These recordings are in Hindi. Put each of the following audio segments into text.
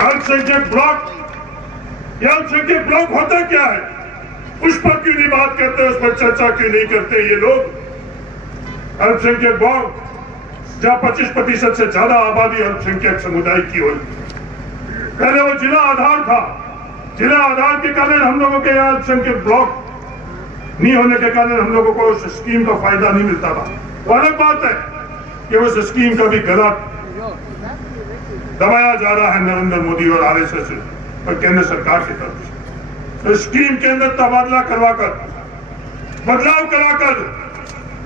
अल्पसंख्यक ब्लॉक, यह अल्पसंख्यक ब्लॉक होता क्या है, उस पर क्यों नहीं बात करते, उस पर चर्चा क्यों नहीं करते ये लोग। अल्पसंख्यक ब्लॉक जहां 25% से ज्यादा आबादी अल्पसंख्यक समुदाय की हुई, पहले वो जिला आधार था, जिला आधार के कारण हम लोगों के यहाँ अल्पसंख्यक ब्लॉक नहीं होने के कारण हम लोगों को उस स्कीम का फायदा नहीं मिलता था। वो अलग बात है कि उस स्कीम का भी गला दबाया जा रहा है नरेंद्र मोदी और आरएसएस और केंद्र सरकार की तरफ से। तो स्कीम के अंदर तबादला करवाकर, बदलाव कराकर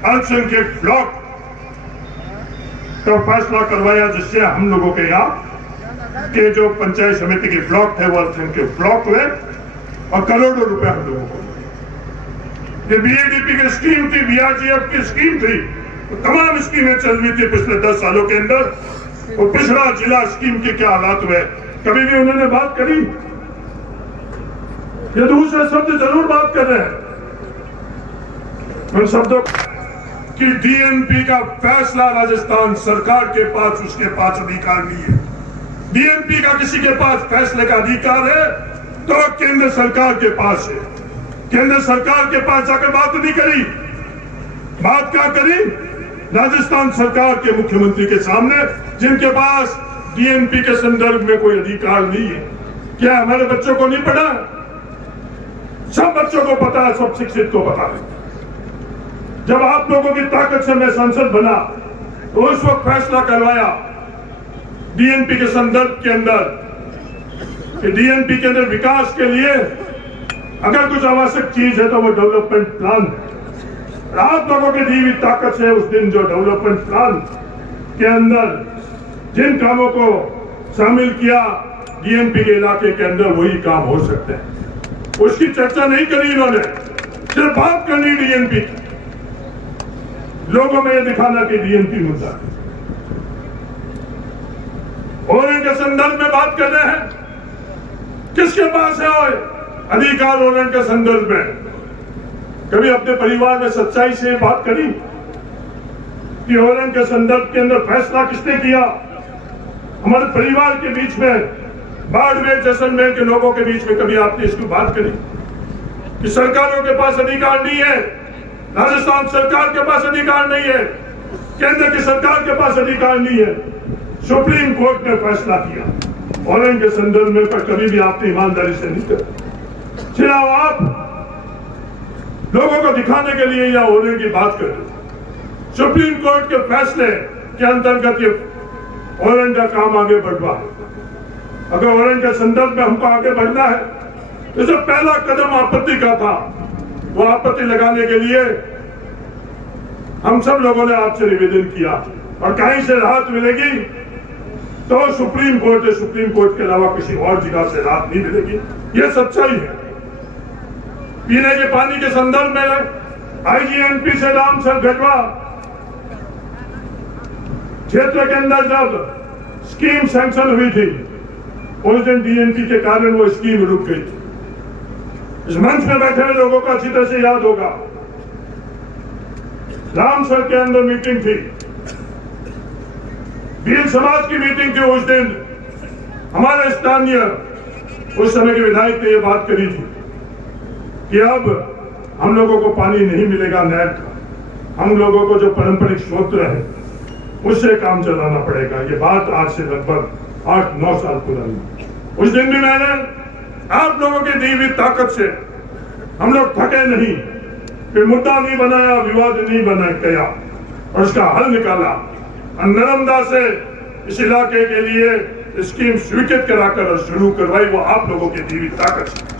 अल्पसंख्यक ब्लॉक का फैसला करवाया, जिससे हम लोगों के यहाँ के जो पंचायत समिति के ब्लॉक थे वो अल्पसंख्यक ब्लॉक हुए और करोड़ों रुपए हम लोगों को। ये बीएडीपी की स्कीम थी, बीआरजीएफ की स्कीम थी, तो तमाम स्कीमें चल रही थी पिछले 10 सालों के अंदर। वो पिछड़ा जिला स्कीम के क्या हालात हुए, कभी भी उन्होंने बात करी? ये दूसरे शब्द जरूर बात कर रहे हैं उन शब्दों कि डीएनपी का फैसला राजस्थान सरकार के पास, उसके पास अधिकार नहीं है। डीएनपी का किसी के पास फैसले का अधिकार है तो केंद्र सरकार के पास है। केंद्र सरकार के पास जाकर बात नहीं करी, बात क्या करी? राजस्थान सरकार के मुख्यमंत्री के सामने, जिनके पास डीएनपी के संदर्भ में कोई अधिकार नहीं है। क्या हमारे बच्चों को नहीं पता? सब बच्चों को पता है, सब शिक्षित को पता है। जब आप लोगों की ताकत से मैं सांसद बना तो उस वक्त फैसला करवाया डीएनपी के संदर्भ के अंदर कि डीएनपी के अंदर विकास के लिए अगर कुछ आवश्यक चीज है तो वो डेवलपमेंट प्लान है। आप लोगों की दी हुई ताकत से उस दिन जो डेवलपमेंट प्लान के अंदर जिन कामों को शामिल किया डीएनपी के इलाके के अंदर, वही काम हो सकते हैं। उसकी चर्चा नहीं करी इन्होंने, सिर्फ बात करनी डीएनपी की, लोगों में यह दिखाना कि डीएनपी मुद्दा है। और इनके संदर्भ में बात कर रहे हैं, किसके पास है अधिकार और इनके संदर्भ में? कभी अपने परिवार में सच्चाई से बात करी कि ओरन के संदर्भ के अंदर फैसला किसने किया? हमारे परिवार के बीच में, बाड़मेर जैसलमेर के लोगों के बीच में कभी आपने इसकी बात करी कि सरकारों के पास अधिकार नहीं है, राजस्थान सरकार के पास अधिकार नहीं है, केंद्र की सरकार के पास अधिकार नहीं है? सुप्रीम कोर्ट ने फैसला किया और इनके संदर्भ में पर कभी भी आपने ईमानदारी से नहीं किया। सिर्फ आप लोगों को दिखाने के लिए या होने की बात करें। सुप्रीम कोर्ट के फैसले के अंतर्गत ये ओरेंज का काम आगे बढ़वा है। अगर ओरेंज के संदर्भ में हमको आगे बढ़ना है तो जो पहला कदम आपत्ति का था, वो आपत्ति लगाने के लिए हम सब लोगों ने आपसे निवेदन किया और कहीं से राहत मिलेगी तो सुप्रीम कोर्ट है, सुप्रीम कोर्ट के अलावा किसी और जगह से राहत नहीं मिलेगी। ये सच्चाई है। पीने के पानी के संदर्भ में आईजीएनपी से रामसर भेटवा क्षेत्र के अंदर जब स्कीम सैंक्शन हुई थी, उस दिन डीएनपी के कारण वो स्कीम रुक गई थी। इस मंच में बैठे हुए लोगों को अच्छी तरह से याद होगा, रामसर के अंदर मीटिंग थी, भील समाज की मीटिंग थी। उस दिन हमारे स्थानीय उस समय के विधायक ने यह बात करी थी कि अब हम लोगों को पानी नहीं मिलेगा नहर का, हम लोगों को जो पारंपरिक स्रोत है उससे काम चलाना पड़ेगा। ये बात आज से लगभग 8-9 साल पुरानी। उस दिन भी मैंने आप लोगों की दी हुई ताकत से, हम लोग थके नहीं, फिर मुद्दा नहीं बनाया, विवाद नहीं बना किया और उसका हल निकाला। नर्मदा से इस इलाके के लिए स्कीम स्वीकृत कराकर और शुरू करवाई, वो आप लोगों की दी हुई ताकत से।